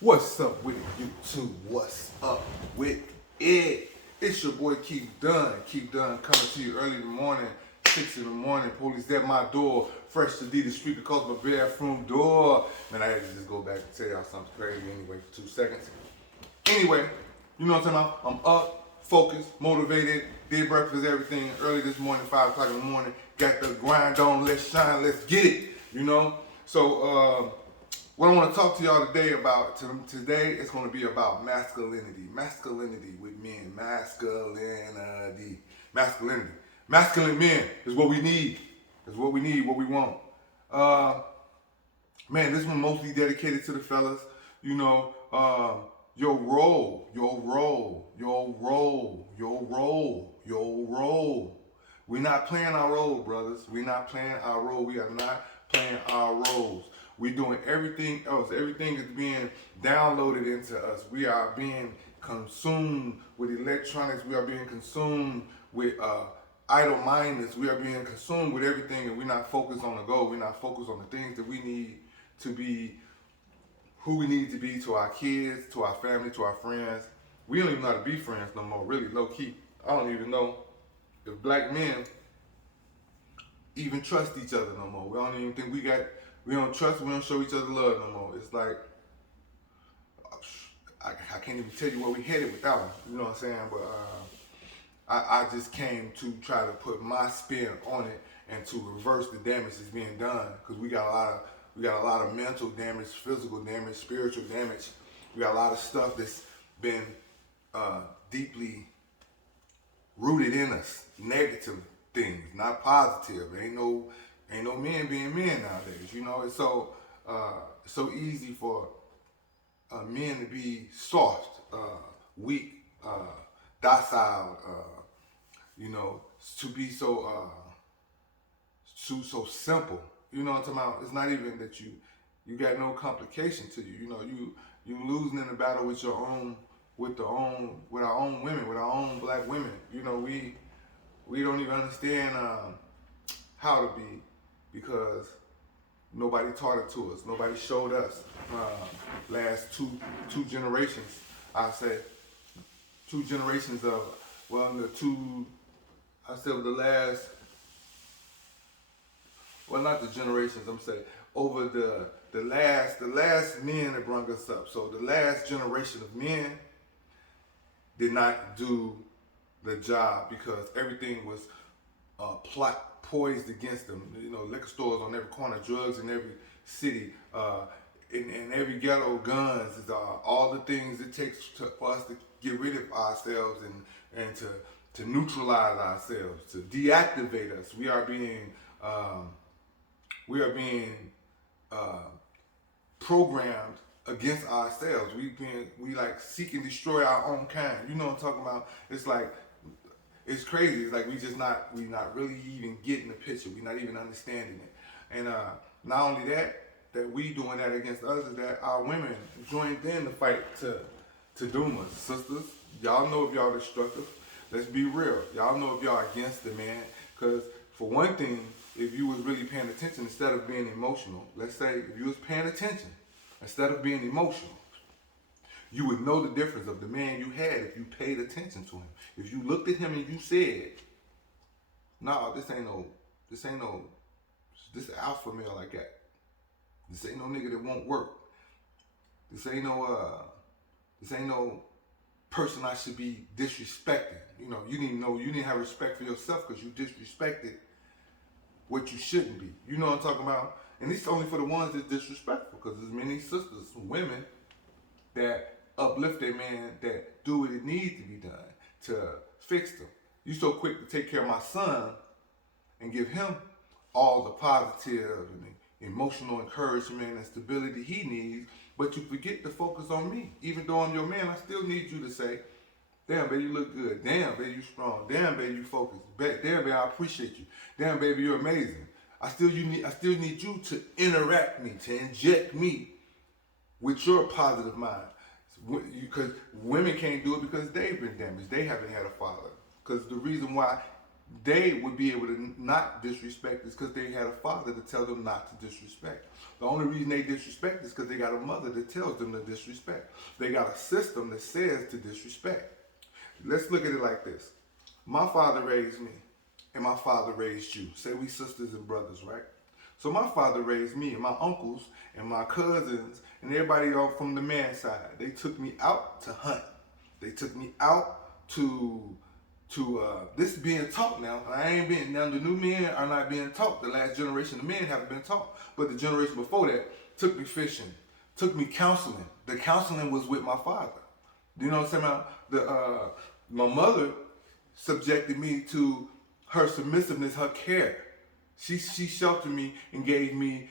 What's up with YouTube? What's up with it? It's your boy Keep Dunn. Keep Dunn coming to you early in the morning, 6 in the morning. Police at my door, fresh to the street across my bathroom door. Man, I had to just go back and tell y'all something crazy anyway for 2 seconds. Anyway, you know what I'm talking about? I'm up, focused, motivated, did breakfast, everything early this morning, 5 o'clock in the morning. Got the grind on, let's shine, let's get it, you know? So, what I want to talk to y'all today about, today it's going to be about masculinity. Masculinity with men. Masculinity. Masculinity. Masculine men is what we need. Is what we need, what we want. Man, this one mostly dedicated to the fellas. You know, your role. We're not playing our role, brothers. We're not playing our role. We are not playing our roles. We're doing everything else. Everything is being downloaded into us. We are being consumed with electronics. We are being consumed with idle mindedness. We are being consumed with everything, and we're not focused on the goal. We're not focused on the things that we need to be who we need to be to our kids, to our family, to our friends. We don't even know how to be friends no more, really, low key. I don't even know if black men even trust each other no more. We don't even think we don't trust, we don't show each other love no more. It's like, I can't even tell you where we headed with that one, you know what I'm saying? But I just came to try to put my spin on it and to reverse the damage that's being done, because we got a lot of mental damage, physical damage, spiritual damage. We got a lot of stuff that's been deeply rooted in us, negative things, not positive. Ain't no men being men nowadays. You know, it's so easy for men to be soft, weak, docile. You know, to be so simple. You know what I'm talking about? It's not even that you got no complication to you. You know, you losing in the battle with with our own women, with our own black women. You know, we don't even understand how to be, because nobody taught it to us. Nobody showed us. Last two generations, I say, 2 generations of, well, not the generations, I'm saying, over the last men that brought us up. So the last generation of men did not do the job, because everything was poised against them. You know, liquor stores on every corner, drugs in every city, in every ghetto, guns, all the things it takes for us to get rid of ourselves and to neutralize ourselves, to deactivate us. We are being programmed against ourselves. We like seek and destroy our own kind. You know what I'm talking about? It's like, it's crazy. It's like we not really even getting the picture. We're not even understanding it. And not only that we doing that against us, is that our women joined in the fight to doom us. Sisters, y'all know if y'all destructive. Let's be real. Y'all know if y'all against the man. Because for one thing, if you was really paying attention instead of being emotional, let's say if you was paying attention instead of being emotional, you would know the difference of the man you had if you paid attention to him. If you looked at him and you said, "No, this alpha male I got. This ain't no nigga that won't work. This ain't no person I should be disrespecting." You know, you didn't have respect for yourself because you disrespected what you shouldn't be. You know what I'm talking about? And it's only for the ones that's disrespectful, because there's many sisters, women, that uplift their man, that do what it needs to be done to fix them. You so quick to take care of my son and give him all the positive and emotional encouragement and stability he needs, but you forget to focus on me. Even though I'm your man, I still need you to say, "Damn, baby, you look good. Damn, baby, you strong. Damn, baby, you focused. Damn, baby, I appreciate you. Damn, baby, you're amazing. I still need you to interact me, to inject me with your positive mind." Because women can't do it because they've been damaged. They haven't had a father. Because the reason why they would be able to not disrespect is because they had a father to tell them not to disrespect. The only reason they disrespect is because they got a mother that tells them to disrespect. They got a system that says to disrespect. Let's look at it like this. My father raised me, and my father raised you. Say we sisters and brothers, right? So my father raised me, and my uncles and my cousins and everybody off from the man's side. They took me out to hunt. They took me out to this is being taught now. I ain't been now. The new men are not being taught. The last generation of men haven't been taught, but the generation before that took me fishing, took me counseling. The counseling was with my father. You know what I'm saying? My mother subjected me to her submissiveness, her care. She sheltered me and gave me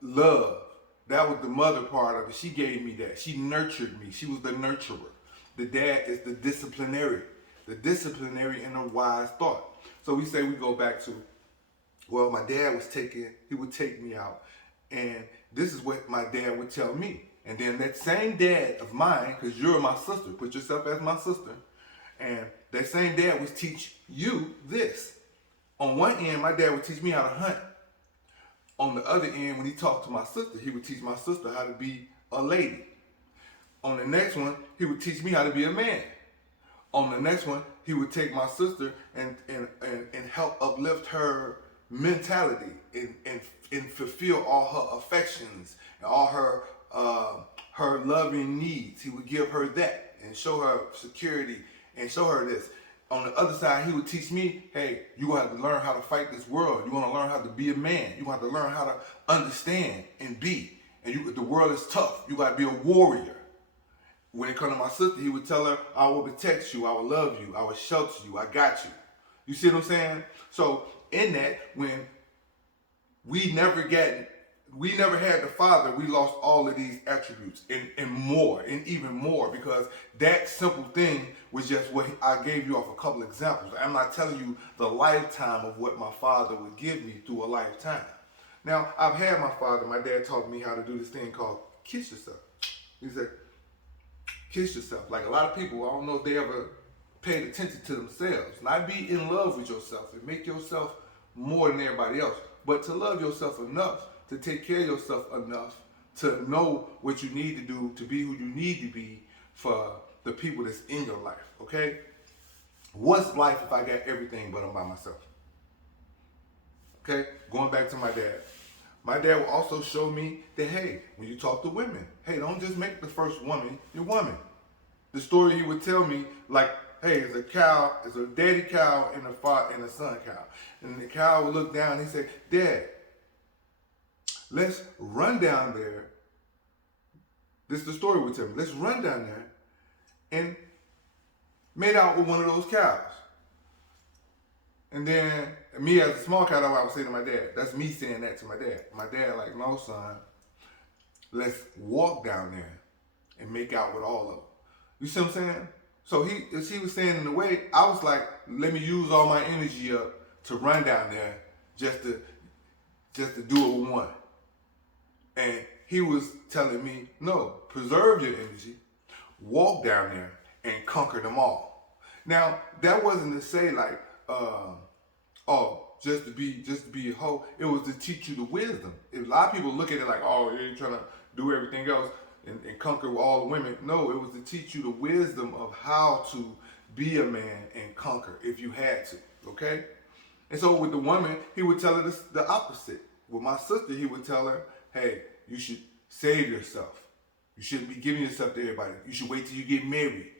love. That was the mother part of it. She gave me that. She nurtured me. She was the nurturer. The dad is the disciplinary and a wise thought. So we say we go back to, well, my dad he would take me out. And this is what my dad would tell me. And then that same dad of mine, because you're my sister, put yourself as my sister, and that same dad would teach you this. On one end, my dad would teach me how to hunt. On the other end, when he talked to my sister, he would teach my sister how to be a lady. On the next one, he would teach me how to be a man. On the next one, he would take my sister and help uplift her mentality and fulfill all her affections and all her loving needs. He would give her that and show her security and show her this. On the other side, he would teach me, hey, you have to learn how to fight this world. You want to learn how to be a man. You have to learn how to understand and be. And the world is tough. You got to be a warrior. When it comes to my sister, he would tell her, I will protect you, I will love you, I will shelter you, I got you. You see what I'm saying? So in that, when we never had the father, we lost all of these attributes and more, and even more, because that simple thing was just what I gave you off a couple examples. I'm not telling you the lifetime of what my father would give me through a lifetime. Now, I've had my father, my dad taught me how to do this thing called kiss yourself. He said, kiss yourself. Like a lot of people, I don't know if they ever paid attention to themselves. Not be in love with yourself and make yourself more than everybody else, but to love yourself enough, to take care of yourself enough, to know what you need to do, to be who you need to be for the people that's in your life, okay? What's life if I got everything but I'm by myself? Okay, going back to my dad. My dad will also show me that, hey, when you talk to women, hey, don't just make the first woman your woman. The story he would tell me, like, hey, it's a daddy cow and a son cow. And the cow would look down and he said, Dad, let's run down there. This is the story would tell me. Let's run down there and made out with one of those cows. And then me as a small cow, I would say to my dad. That's me saying that to my dad. My dad like, no, son, let's walk down there and make out with all of them. You see what I'm saying? So as he was saying in a way, I was like, let me use all my energy up to run down there just to do it with one. And he was telling me, no, preserve your energy, walk down there and conquer them all. Now, that wasn't to say like, just to be a hoe. It was to teach you the wisdom. A lot of people look at it like, oh, you're trying to do everything else and conquer all the women. No, it was to teach you the wisdom of how to be a man and conquer if you had to, okay? And so with the woman, he would tell her the opposite. With my sister, he would tell her, hey, you should save yourself. You shouldn't be giving yourself to everybody. You should wait till you get married.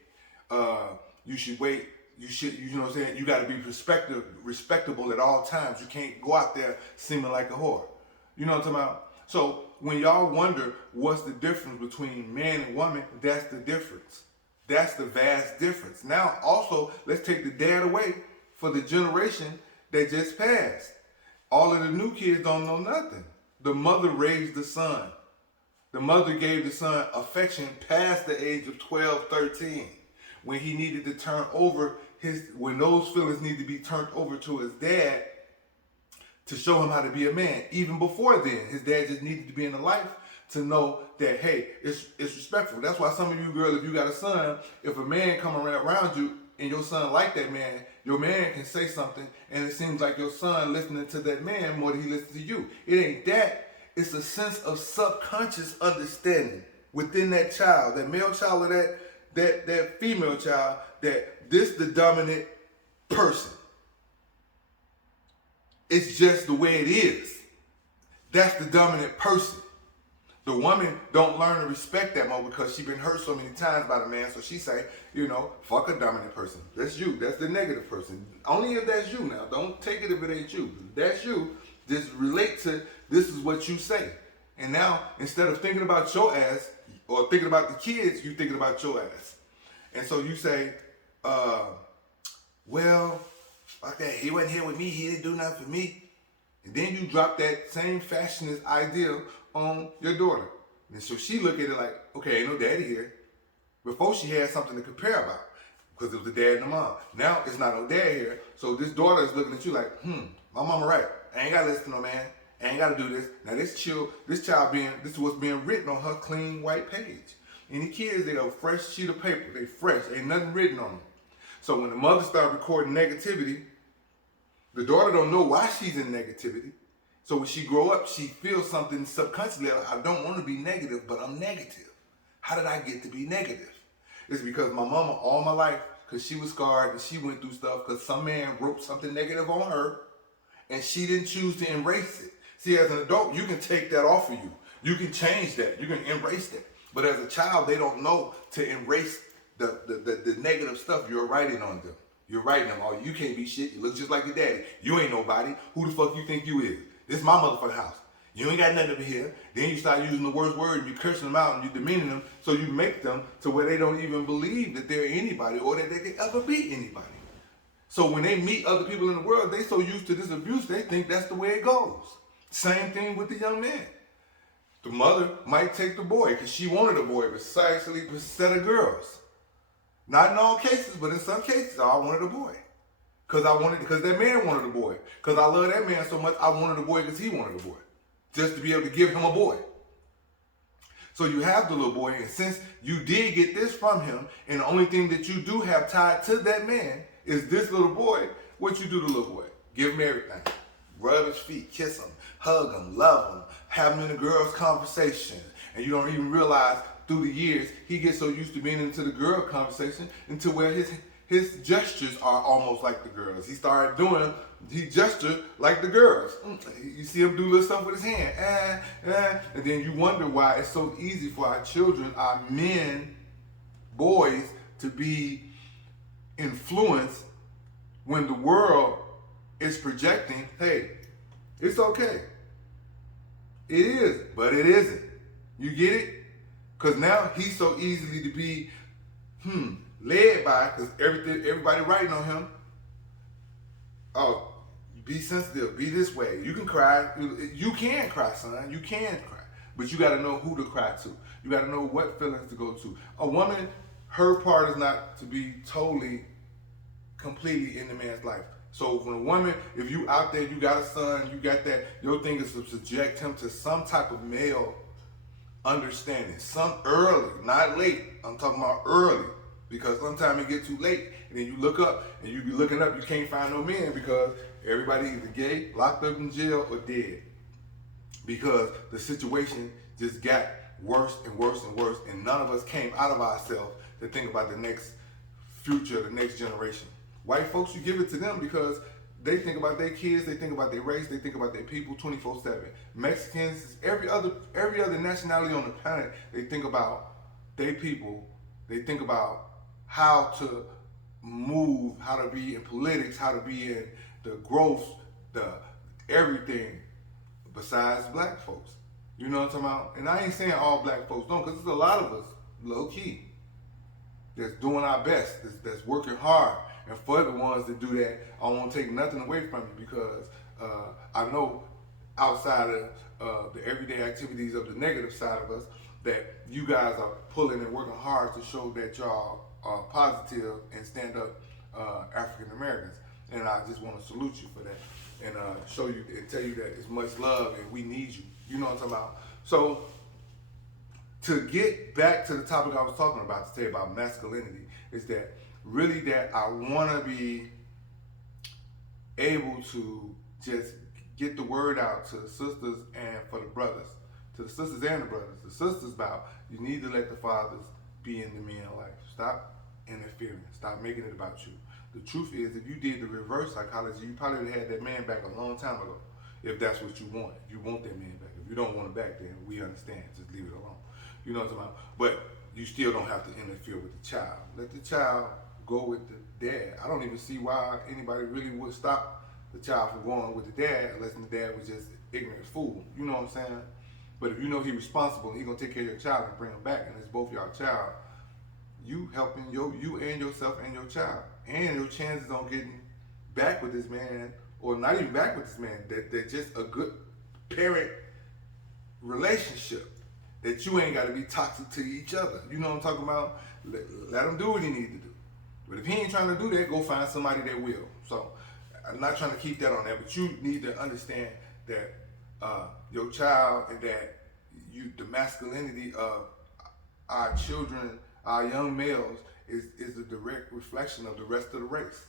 You should wait. You know what I'm saying? You got to be respectable at all times. You can't go out there seeming like a whore. You know what I'm talking about? So when y'all wonder what's the difference between man and woman, that's the difference. That's the vast difference. Now, also, let's take the dad away for the generation that just passed. All of the new kids don't know nothing. The mother raised the son. The mother gave the son affection past the age of 12, 13. When he needed to turn over when those feelings need to be turned over to his dad to show him how to be a man. Even before then, his dad just needed to be in the life to know that, hey, it's respectful. That's why some of you girls, if you got a son, if a man come around you and your son like that man, Your man can say something, and it seems like your son listening to that man more than he listens to you. It ain't that. It's a sense of subconscious understanding within that child, that male child or that female child, that this the dominant person. It's just the way it is. That's the dominant person. The woman don't learn to respect that more because she been hurt so many times by the man. So she say, fuck a dominant person. That's you. That's the negative person. Only if that's you now. Don't take it if it ain't you. If that's you, just relate to this is what you say. And now, instead of thinking about your ass or thinking about the kids, you thinking about your ass. And so you say, well, fuck that. He wasn't here with me. He didn't do nothing for me. And then you drop that same fashionist idea on your daughter. And so she look at it like, okay, ain't no daddy here. Before she had something to compare about because it was the dad and the mom. Now it's not no dad here. So this daughter is looking at you like, my mama right. I ain't got to listen to no man. I ain't got to do this. Now this child this is what's being written on her clean white page. Any kids, they a fresh sheet of paper. They fresh. Ain't nothing written on them. So when the mother start recording negativity, the daughter don't know why she's in negativity. So when she grow up, she feels something subconsciously. Like, I don't want to be negative, but I'm negative. How did I get to be negative? It's because my mama all my life, because she was scarred and she went through stuff because some man wrote something negative on her and she didn't choose to embrace it. See, as an adult, you can take that off of you. You can change that. You can embrace that. But as a child, they don't know to embrace the negative stuff you're writing on them. You're writing them, oh, you can't be shit. You look just like your daddy. You ain't nobody. Who the fuck you think you is? This is my motherfucking house. You ain't got nothing over here. Then you start using the worst word and you cursing them out and you demeaning them. So you make them to where they don't even believe that they're anybody or that they could ever be anybody. So when they meet other people in the world, they so used to this abuse, they think that's the way it goes. Same thing with the young man. The mother might take the boy because she wanted a boy, precisely a set of girls. Not in all cases, but in some cases, I wanted a boy. Because that man wanted a boy. Because I love that man so much, I wanted a boy because he wanted a boy. Just to be able to give him a boy. So you have the little boy, and since you did get this from him, and the only thing that you do have tied to that man is this little boy, what you do to the little boy? Give him everything. Rub his feet, kiss him, hug him, love him, have him in the girls' conversation. And you don't even realize through the years, he gets so used to being into the girl conversation until where his gestures are almost like the girls. He gestured like the girls. You see him do little stuff with his hand. And then you wonder why it's so easy for our children, our men, boys, to be influenced when the world is projecting, hey, it's okay. It is, but it isn't. You get it? Because now he's so easily to be led by, because everybody writing on him. Oh, be sensitive, be this way. You can cry. You can cry, son. You can cry. But you got to know who to cry to. You got to know what feelings to go to. A woman, her part is not to be totally, completely in the man's life. So when a woman, if you out there, you got a son, you got that, your thing is to subject him to some type of male understanding. Some early, not late. I'm talking about early. Because sometimes it get too late, and then you look up, and you be looking up, you can't find no men because everybody either gay, locked up in jail, or dead. Because the situation just got worse and worse and worse, and none of us came out of ourselves to think about the next future, the next generation. White folks, you give it to them because they think about their kids, they think about their race, they think about their people 24/7. Mexicans, every other nationality on the planet, they think about their people, they think about how to move, how to be in politics, how to be in the growth, the everything besides black folks. You know what I'm talking about? And I ain't saying all black folks don't, because there's a lot of us, low key, that's doing our best, that's working hard. And for the ones that do that, I won't take nothing away from you because I know outside of the everyday activities of the negative side of us, that you guys are pulling and working hard to show that y'all are positive and stand up African Americans. And I just want to salute you for that and show you and tell you that it's much love and we need you. You know what I'm talking about? So to get back to the topic I was talking about today about masculinity is that really that I want to be able to just get the word out to the sisters and for the brothers, to the sisters and the brothers. The sisters about you need to let the fathers be in the men's life. Stop interfering. Stop making it about you. The truth is, if you did the reverse psychology, you probably would have had that man back a long time ago. If that's what you want, if you want that man back. If you don't want him back, then we understand. Just leave it alone. You know what I'm talking about? But you still don't have to interfere with the child. Let the child go with the dad. I don't even see why anybody really would stop the child from going with the dad unless the dad was just ignorant fool. You know what I'm saying? But if you know he's responsible and he's gonna take care of your child and bring him back, and it's both y'all child, you helping you and yourself and your child, and your chances on getting back with this man, or not even back with this man, that just a good parent relationship. That you ain't got to be toxic to each other. You know what I'm talking about? Let him do what he needs to do. But if he ain't trying to do that, go find somebody that will. So I'm not trying to keep that on there, but you need to understand that your child and that the masculinity of our children, our young males, is a direct reflection of the rest of the race.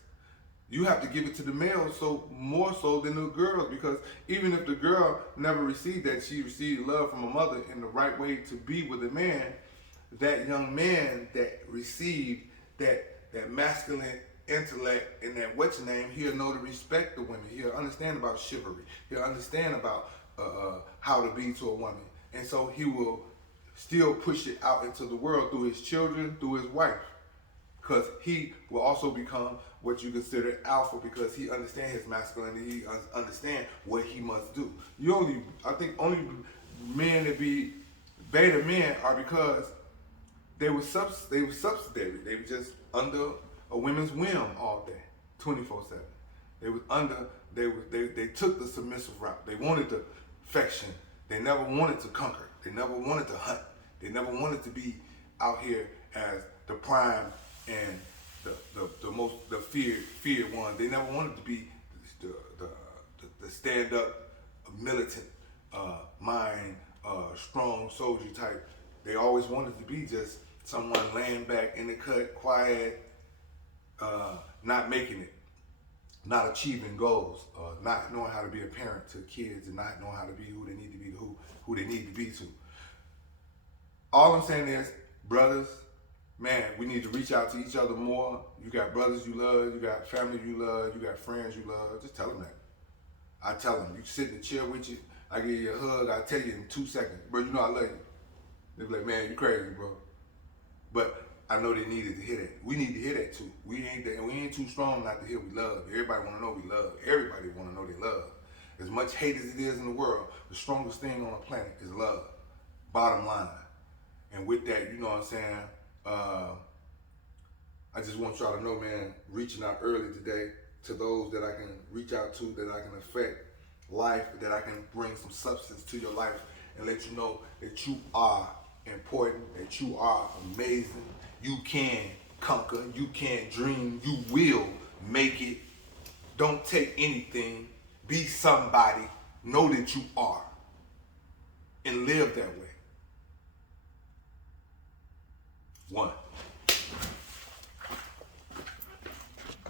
You have to give it to the males so more so than the girls, because even if the girl never received that, she received love from a mother in the right way to be with a man, that young man that received that masculine intellect and that what's your name, he'll know to respect the women. He'll understand about chivalry. He'll understand about how to be to a woman. And so he will still push it out into the world through his children, through his wife. Because he will also become what you consider alpha, because he understands his masculinity, he understands what he must do. I think only men that be beta men are because they were subsidiary. They were just under a women's whim all day, 24/7. They was under. They took the submissive route. They wanted the affection. They never wanted to conquer. They never wanted to hunt. They never wanted to be out here as the prime and the feared one. They never wanted to be the stand up, militant, mind, strong soldier type. They always wanted to be just someone laying back in the cut, quiet, not making it, not achieving goals, not knowing how to be a parent to kids, and not knowing how to be who they need to be, who they need to be to. All I'm saying is, brothers, man, we need to reach out to each other more. You got brothers you love, you got family you love, you got friends you love. Just tell them that. I tell them, you sit in the chair with you, I give you a hug, I tell you in 2 seconds, bro, you know I love you. They be like, man, you crazy, bro. But I know they needed to hear that. We need to hear that too. We ain't too strong not to hear we love. Everybody want to know we love. Everybody want to know they love. As much hate as it is in the world, the strongest thing on the planet is love. Bottom line. And with that, you know what I'm saying? I just want y'all to know, man, reaching out early today to those that I can reach out to, that I can affect life, that I can bring some substance to your life and let you know that you are important, that you are amazing, you can conquer, you can dream, you will make it. Don't take anything, be somebody, know that you are, and live that way. 1.